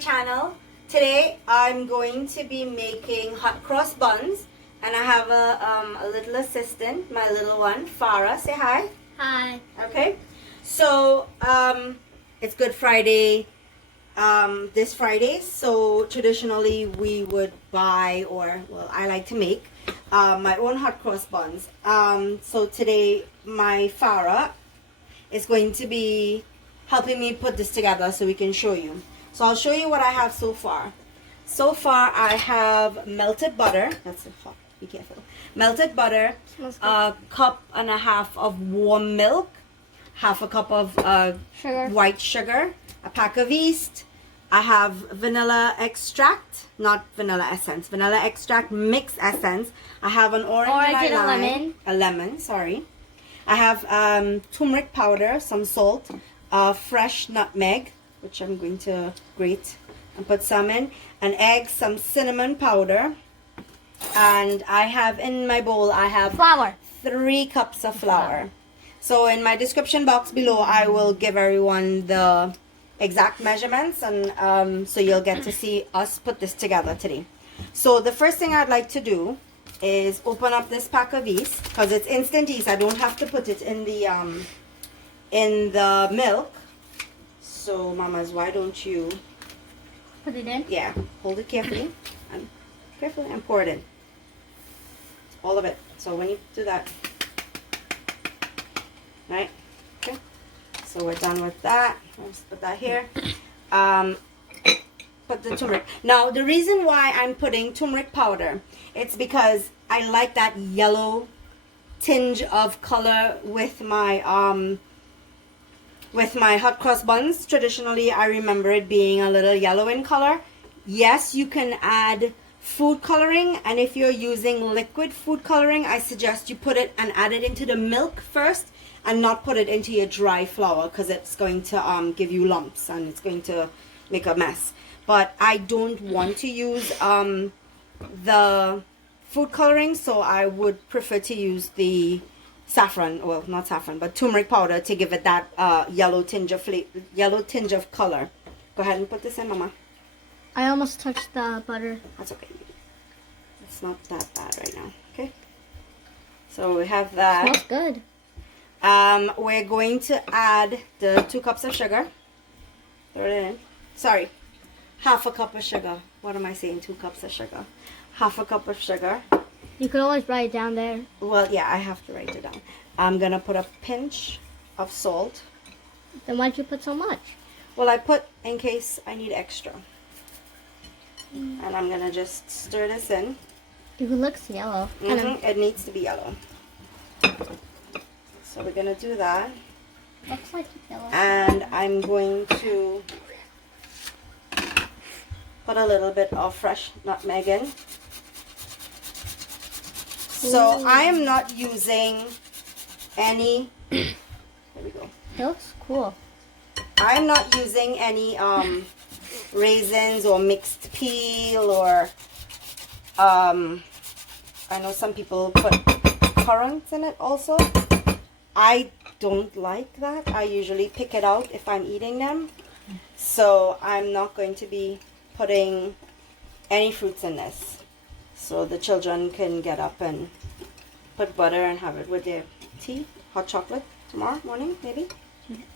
channel. Today I'm going to be making hot cross buns, and I have a little assistant, my little one, Farah. Say hi. Hi. Okay. So it's Good Friday this Friday, so traditionally we would buy, or well, I like to make my own hot cross buns. So today my Farah is going to be helping me put this together so we can show you. So I'll show you what I have so far. So far I have melted butter. That's the fuck. Be careful. Melted butter, a cup and a half of warm milk, half a cup of white sugar, a pack of yeast. I have vanilla extract, not vanilla essence, vanilla extract mixed essence. I have an orange and a lemon, sorry. I have turmeric powder, some salt, fresh nutmeg, which I'm going to grate and put some in, an egg, some cinnamon powder, and I have in my bowl, I have flour. 3 cups of flour. So in my description box below, I will give everyone the exact measurements, and so you'll get to see us put this together today. So the first thing I'd like to do is open up this pack of yeast, because it's instant yeast. I don't have to put it in the milk. So mamas, why don't you Put it in? Yeah, hold it carefully and pour it in. All of it. So when you do that, right? Okay. So we're done with that. Let's put that here. Put the turmeric. Now the reason why I'm putting turmeric powder, it's because I like that yellow tinge of color with my hot cross buns. Traditionally, I remember it being a little yellow in color. Yes, you can add food coloring, and if you're using liquid food coloring, I suggest you put it and add it into the milk first and not put it into your dry flour, because it's going to give you lumps and it's going to make a mess. But I don't want to use the food coloring, so I would prefer to use the saffron, well, not saffron, but turmeric powder to give it that yellow tinge of color. Go ahead and put this in, Mama. I almost touched the butter. That's okay. It's not that bad right now. Okay. So we have that. Smells good. We're going to add the 2 cups of sugar. Throw it in. Sorry, half a cup of sugar. What am I saying? 2 cups of sugar. Half a cup of sugar. You could always write it down there. Well, yeah, I have to write it down. I'm going to put a pinch of salt. Then why'd you put so much? Well, I put in case I need extra. And I'm going to just stir this in. It looks yellow. It needs to be yellow. So we're going to do that. Looks like it's yellow. And I'm going to put a little bit of fresh nutmeg in. So I am not using any, there we go. It looks cool. I'm not using any raisins or mixed peel, or I know some people put currants in it also. I don't like that. I usually pick it out if I'm eating them. So I'm not going to be putting any fruits in this. So the children can get up and put butter and have it with their tea, hot chocolate tomorrow morning, maybe.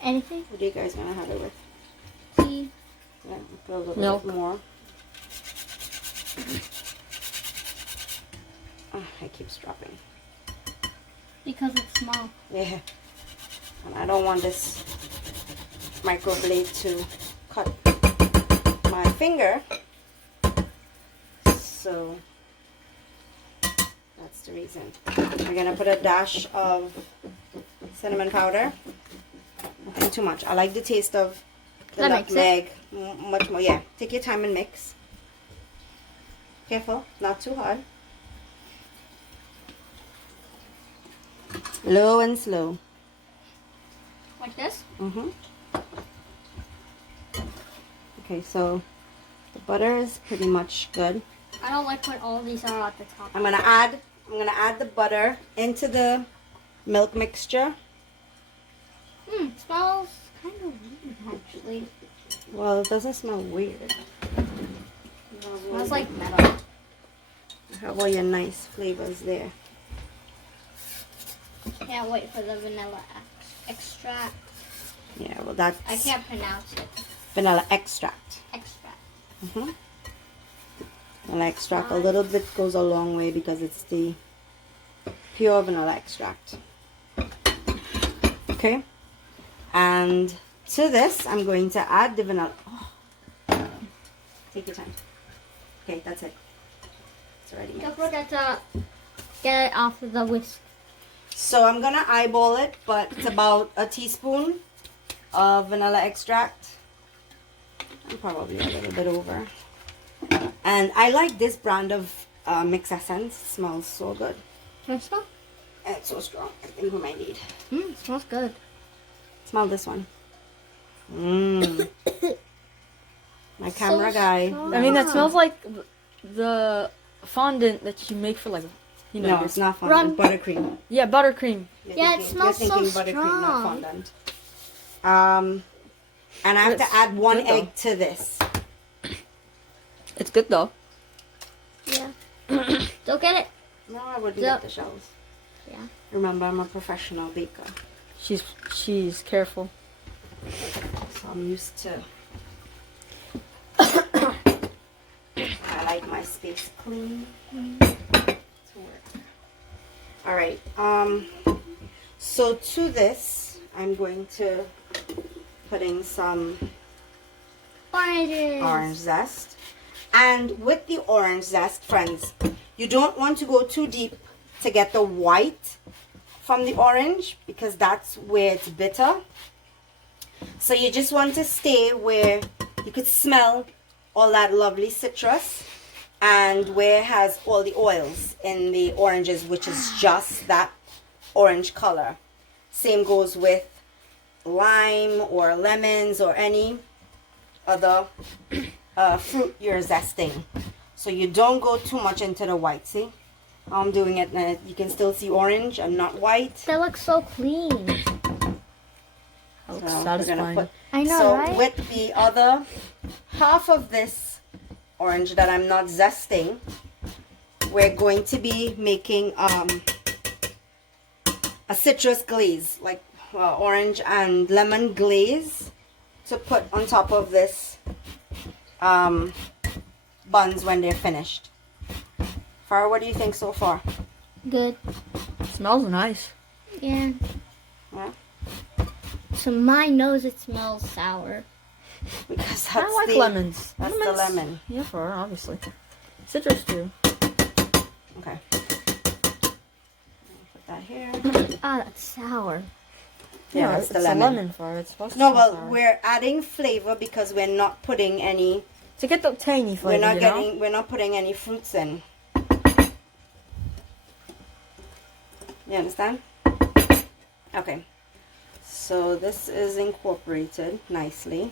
Anything? What do you guys want to have it with? Tea. Yeah, put a little bit more. Oh, it keeps dropping. Because it's small. Yeah. And I don't want this microblade to cut my finger. So that's the reason. We're going to put a dash of cinnamon powder. Nothing too much. I like the taste of the nutmeg much more. Yeah, take your time and mix. Careful, not too hard. Low and slow. Like this? Okay, so the butter is pretty much good. I don't like when all these are at the top. I'm gonna add the butter into the milk mixture. It smells kind of weird, actually. Well, it doesn't smell weird. Smells like metal. Have all your nice flavors there. Can't wait for the vanilla extract. Yeah, well that's I can't pronounce it. vanilla extract. Extract. Mm-hmm. Vanilla extract a little bit goes a long way because it's the pure vanilla extract. Okay, and to this I'm going to add the vanilla. Oh. Take your time. Okay, that's it. It's already mixed. Don't forget to get it off of the whisk. So I'm gonna eyeball it, but it's about a teaspoon of vanilla extract. And probably a little bit over. And I like this brand of mix essence. It smells so good. Can I smell? And it's so strong. I think we might need. It smells good. Smell this one. Mmm. My camera guy. strong. I mean, that smells like the fondant that you make for like, you know. No, your- it's not Run. fondant. Buttercream. Yeah, buttercream. Yeah, it smells so buttercream, not strong. fondant. And I have It's to add one good, though. egg to this. It's good though. Yeah. Don't get it. No, I wouldn't Yeah. get the shells. Yeah. Remember, I'm a professional baker, She's careful. so I'm used to. I like my space clean. To work. All right. So to this, I'm going to put in some Oranges. orange zest. And with the orange zest, friends, you don't want to go too deep to get the white from the orange because that's where it's bitter. So you just want to stay where you could smell all that lovely citrus and where it has all the oils in the oranges, which is just that orange color. Same goes with lime or lemons or any other fruit you're zesting. So you don't go too much into the white. See how I'm doing it? And you can still see orange and not white. That looks so clean. That looks So we're satisfying. gonna put, I know, so right? with the other half of this orange that I'm not zesting, we're going to be making a citrus glaze, like orange and lemon glaze, to put on top of this buns when they're finished. Farah, what do you think so far? Good. Smells nice. Yeah. Yeah, To my nose, it smells sour. because I that's like the lemons. that's the lemon. Yeah, for her, obviously. Citrus too. Okay. Put that here. Ah, that's sour. Yeah, no, that's it's the a lemon. lemon for her. It's supposed to No, smell well, sour. we're adding flavor because we're not putting any. To get the tangy flavor, We're not you know? getting. We're not putting any fruits in. You understand? Okay. So this is incorporated nicely.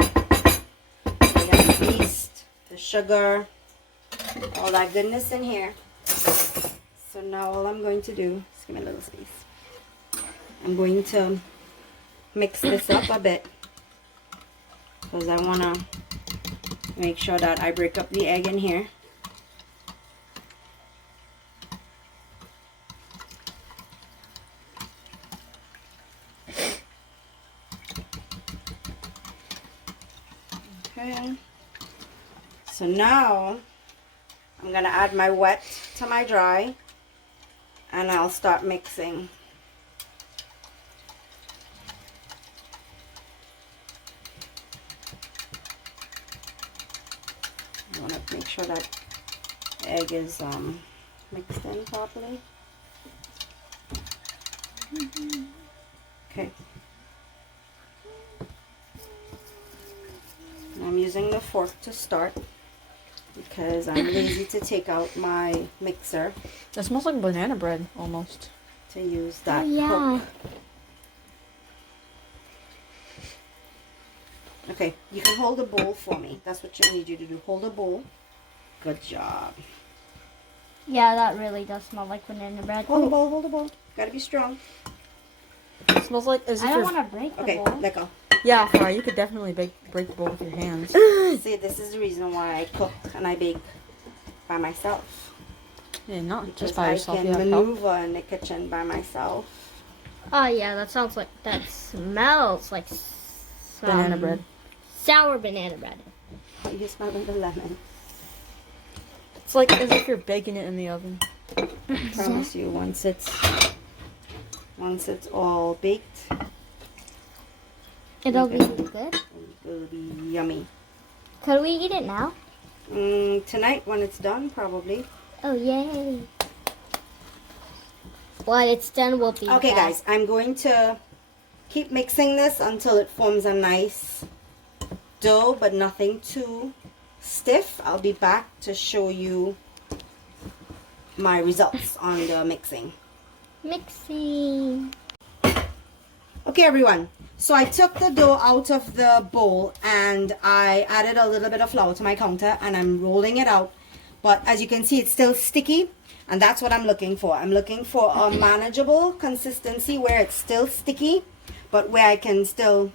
We got the yeast, the sugar, all that goodness in here. So now all I'm going to do, just give me a little space. I'm going to mix this up a bit because I want to make sure that I break up the egg in here. Okay. So now I'm going to add my wet to my dry and I'll start mixing. I want to make sure that the egg is mixed in properly. Okay. I'm using the fork to start because I'm lazy to take out my mixer It smells like banana bread almost. to use that Oh, yeah. hook. Okay, you can hold the bowl for me. That's what I need you to do. Hold the bowl. Good job. Yeah, that really does smell like banana bread. Hold the bowl, hold the bowl. Gotta be strong. It smells like as if I don't you're want to break the Okay, bowl. let go. Yeah, fire. You could definitely break the bowl with your hands. See, this is the reason why I cook and I bake by myself. Yeah, not Because just by yourself. I You can have help. maneuver in the kitchen by myself. Oh yeah, that smells like some Banana bread. sour banana bread. Oh, you smelling the lemon. It's like as if you're baking it in the oven. I promise you, once it's all baked, It'll be good. it'll be yummy. Could we eat it now? Tonight when it's done, probably. Oh yay! When it's done, we'll be Okay, back. guys, I'm going to keep mixing this until it forms a nice dough, but nothing too stiff. I'll be back to show you my results on the mixing. Mixing. Okay, everyone. So I took the dough out of the bowl and I added a little bit of flour to my counter and I'm rolling it out. But as you can see, it's still sticky, and that's what I'm looking for. I'm looking for a manageable consistency where it's still sticky, but where I can still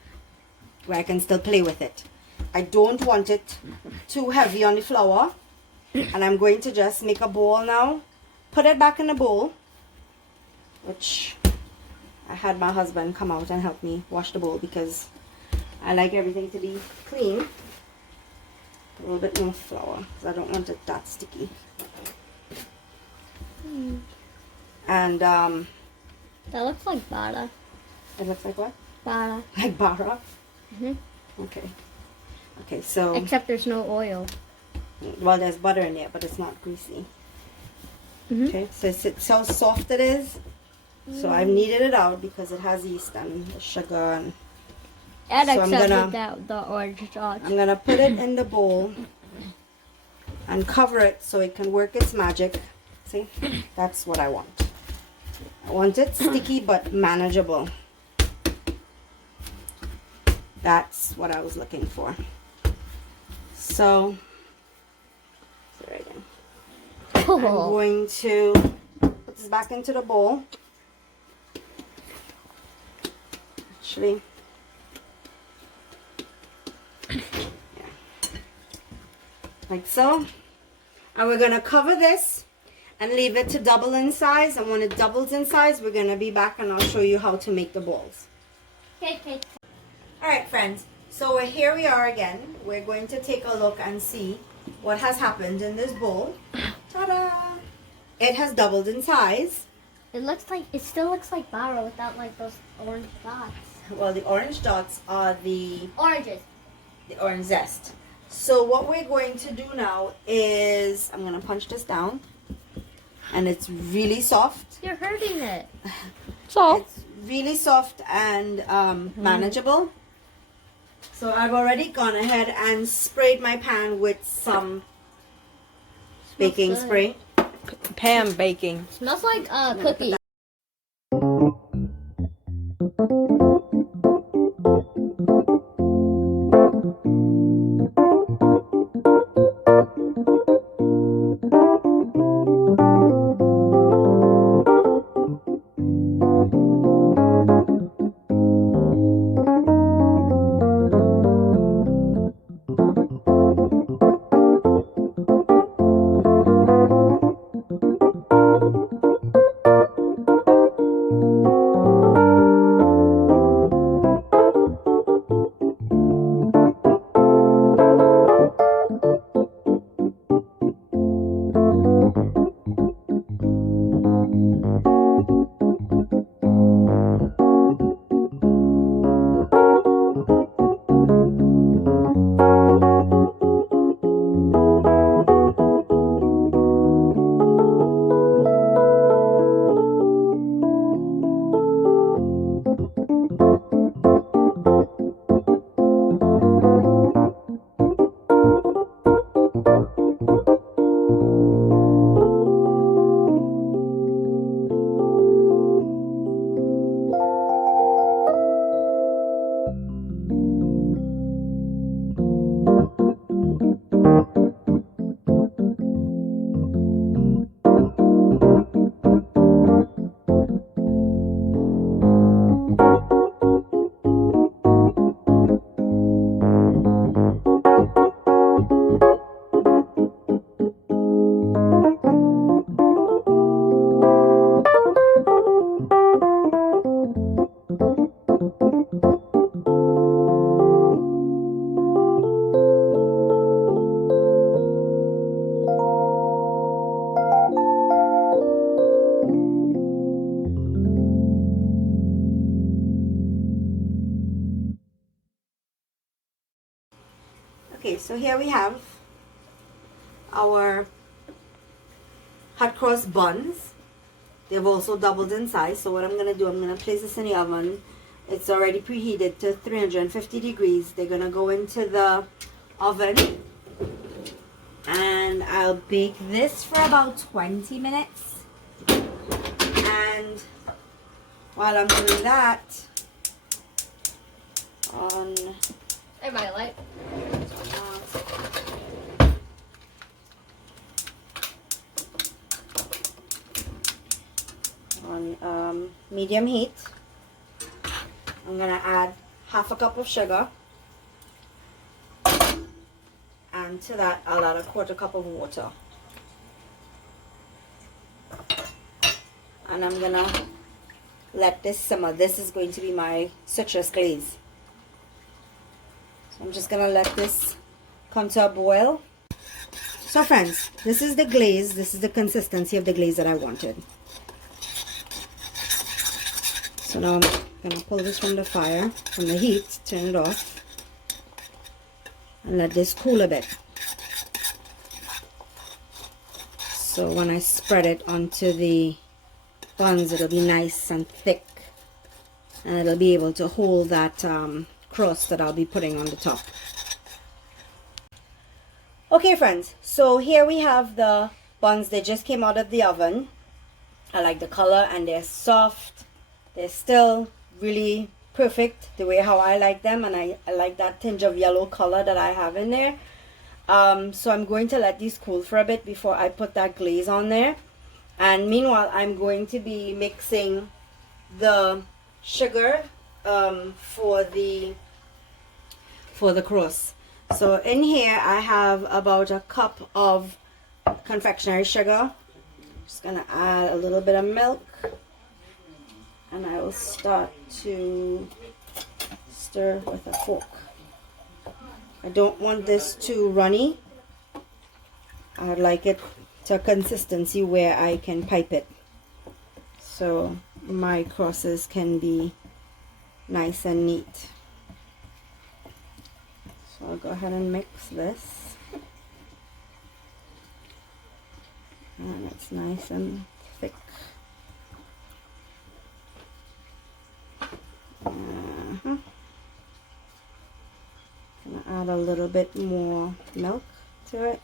play with it. I don't want it too heavy on the flour. And I'm going to just make a bowl now. Put it back in the bowl, which I had my husband come out and help me wash the bowl because I like everything to be clean. A little bit more flour because I don't want it that sticky. And That looks like butter. it looks like what? Butter. Like butter? Mhm. Okay. Okay, so, Except there's no oil. well, there's butter in there, but it's not greasy. Mhm. Okay, so it's how soft it is. So I've kneaded it out because it has yeast and sugar, and And So I'm except gonna- without the orange dots. I'm gonna put it in the bowl and cover it so it can work its magic. See, that's what I want. I want it sticky but manageable. That's what I was looking for. So, I'm Oh. going to put this back into the bowl. Actually, yeah, like so. And we're gonna cover this and leave it to double in size. And when it doubles in size, we're gonna be back and I'll show you how to make the balls. Okay. All right, friends. So here we are again. We're going to take a look and see what has happened in this bowl. Ta-da! It has doubled in size. It still looks like butter without like those orange dots. Well, the orange dots are the Oranges. orange zest. So what we're going to do now is I'm going to punch this down. And it's really soft. You're hurting it. So It's really soft and manageable. So I've already gone ahead and sprayed my pan with some baking good. spray. pan baking. Smells like cookie. Okay, so here we have our hot cross buns. They've also doubled in size. So what I'm going to do, I'm going to place this in the oven. It's already preheated to 350 degrees. They're going to go into the oven. And I'll bake this for about 20 minutes. And while I'm doing that, Hey, my light. On medium heat, I'm gonna add half a cup of sugar, and to that I'll add a quarter cup of water, and I'm gonna let this simmer. This is going to be my citrus glaze. So I'm just gonna let this come to a boil. So friends, this is the glaze. This is the consistency of the glaze that I wanted. So now I'm gonna pull this from the fire, from the heat, turn it off, and let this cool a bit. So when I spread it onto the buns, it'll be nice and thick, and it'll be able to hold that crust that I'll be putting on the top. Okay friends, so here we have the buns. They just came out of the oven. I like the color, and they're soft. They're still really perfect the way how I like them, and I like that tinge of yellow color that I have in there. So I'm going to let these cool for a bit before I put that glaze on there. And meanwhile, I'm going to be mixing the sugar for the crust. So in here I have about a cup of confectionery sugar. Just gonna add a little bit of milk, and I will start to stir with a fork. I don't want this too runny. I'd like it to a consistency where I can pipe it, so my crosses can be nice and neat. So I'll go ahead and mix this, and it's nice and thick. Gonna add a little bit more milk to it.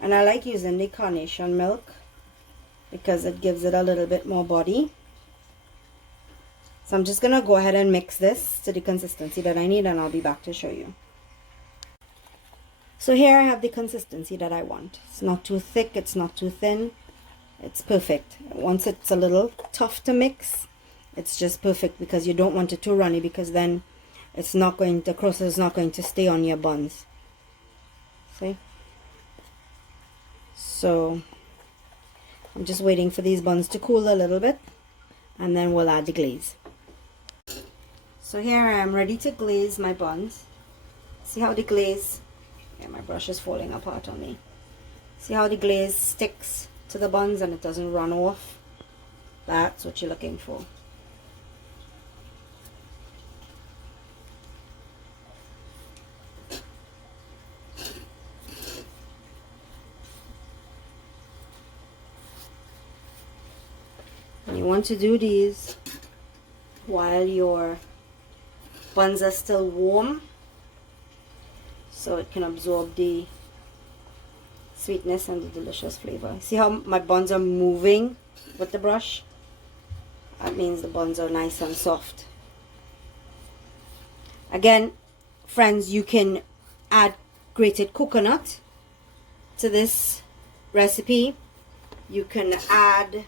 And I like using the carnation milk because it gives it a little bit more body. So I'm just gonna go ahead and mix this to the consistency that I need, and I'll be back to show you. So here I have the consistency that I want. It's not too thick, it's not too thin. It's perfect. Once it's a little tough to mix, it's just perfect, because you don't want it too runny, because then it's not going, the crust is not going to stay on your buns. See? So I'm just waiting for these buns to cool a little bit, and then we'll add the glaze. So here I am ready to glaze my buns. See how the glaze, yeah, my brush is falling apart on me. See how the glaze sticks to the buns and it doesn't run off? That's what you're looking for. And you want to do these while your buns are still warm, so it can absorb the sweetness and the delicious flavor. See how my buns are moving with the brush? That means the buns are nice and soft. Again, friends, you can add grated coconut to this recipe. You can add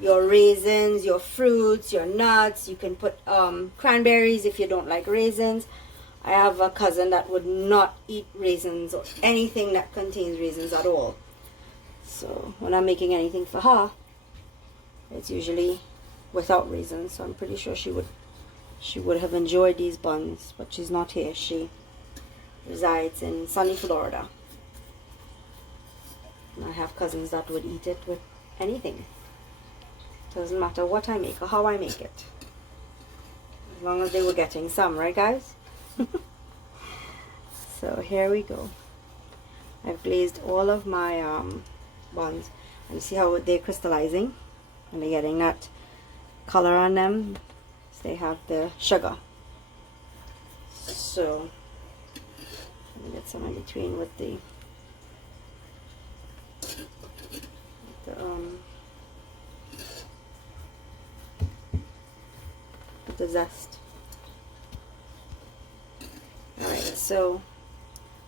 your raisins, your fruits, your nuts. You can put cranberries if you don't like raisins. I have a cousin that would not eat raisins or anything that contains raisins at all. So when I'm making anything for her, it's usually without raisins. So I'm pretty sure she would have enjoyed these buns, but she's not here. She resides in sunny Florida. And I have cousins that would eat it with anything. Doesn't matter what I make or how I make it. As long as they were getting some, right guys? So here we go. I've glazed all of my buns. And you see how they're crystallizing? And they're getting that color on them. So they have the sugar. So let me get some in between with the zest. Alright, so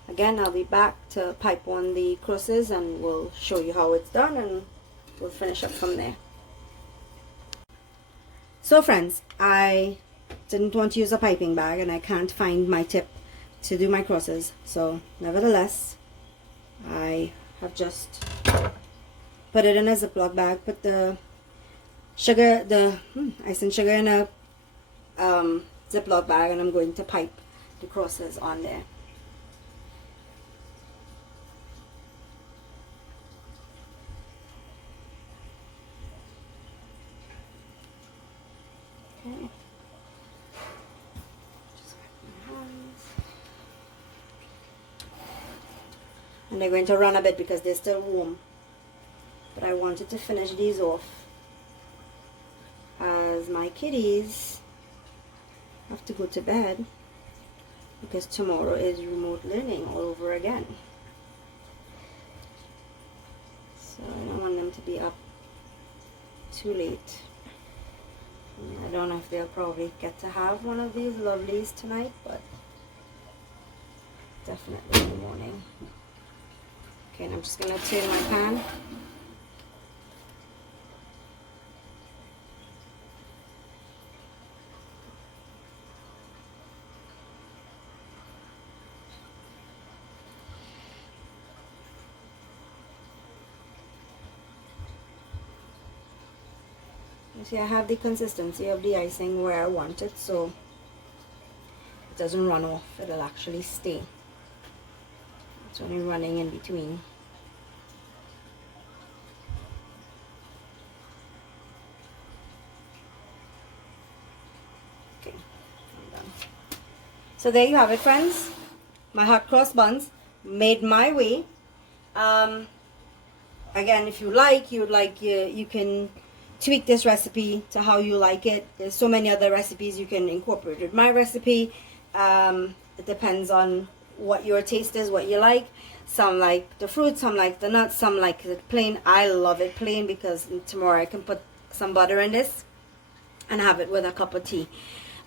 again I'll be back to pipe on the crosses and we'll show you how it's done and we'll finish up from there. So friends, I didn't want to use a piping bag and I can't find my tip to do my crosses, so nevertheless I have just put it in a Ziploc bag, put the sugar, the icing sugar in a Ziploc bag, and I'm going to pipe the crosses on there. Okay. Just wipe my hands. And they're going to run a bit because they're still warm. But I wanted to finish these off as my kitties have to go to bed because tomorrow is remote learning all over again. So I don't want them to be up too late. I don't know if they'll probably get to have one of these lovelies tonight, but definitely in the morning. Okay, and I'm just going to turn my pan. See, I have the consistency of the icing where I want it, so it doesn't run off, it'll actually stay. It's only running in between. Okay, I'm done. So there you have it, friends. My hot cross buns made my way. Again, if you like, you can tweak this recipe to how you like it. There's so many other recipes you can incorporate with my recipe. It depends on what your taste is, what you like. Some like the fruit, some like the nuts, some like it plain. I love it plain because tomorrow I can put some butter in this and have it with a cup of tea.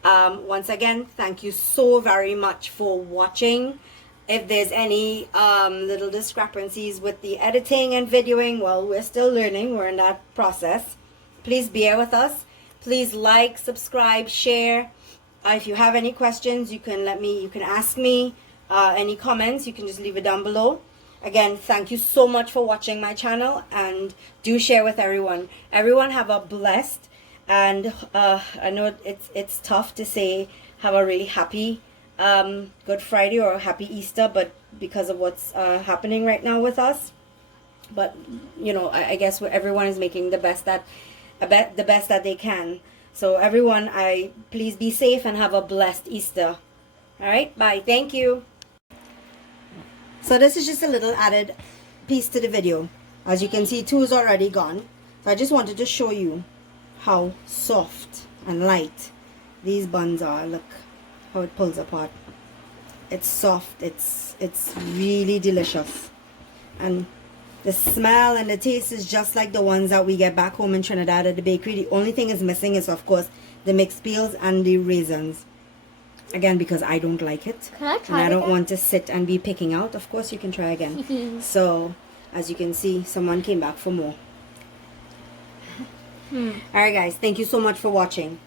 Once again, thank you so very much for watching. If there's any little discrepancies with the editing and videoing, well, we're still learning. We're in that process. Please bear with us. Please like, subscribe, share. If you have any questions, you can ask me. Any comments, you can just leave it down below. Again, thank you so much for watching my channel, and do share with everyone. Everyone have a blessed, and I know it's tough to say have a really happy Good Friday or happy Easter, but because of what's happening right now with us. But you know, I guess everyone is making the best that they can. So everyone, please be safe and have a blessed Easter. All right, bye. Thank you. So this is just a little added piece to the video. As you can see, 2 is already gone. So I just wanted to show you how soft and light these buns are. Look how it pulls apart. It's soft. It's really delicious. And the smell and the taste is just like the ones that we get back home in Trinidad at the bakery. The only thing is missing is, of course, the mixed peels and the raisins. Again, because I don't like it. Can I try and I don't again? want to sit and be picking out. Of course, you can try again. So, as you can see, someone came back for more. Alright guys, thank you so much for watching.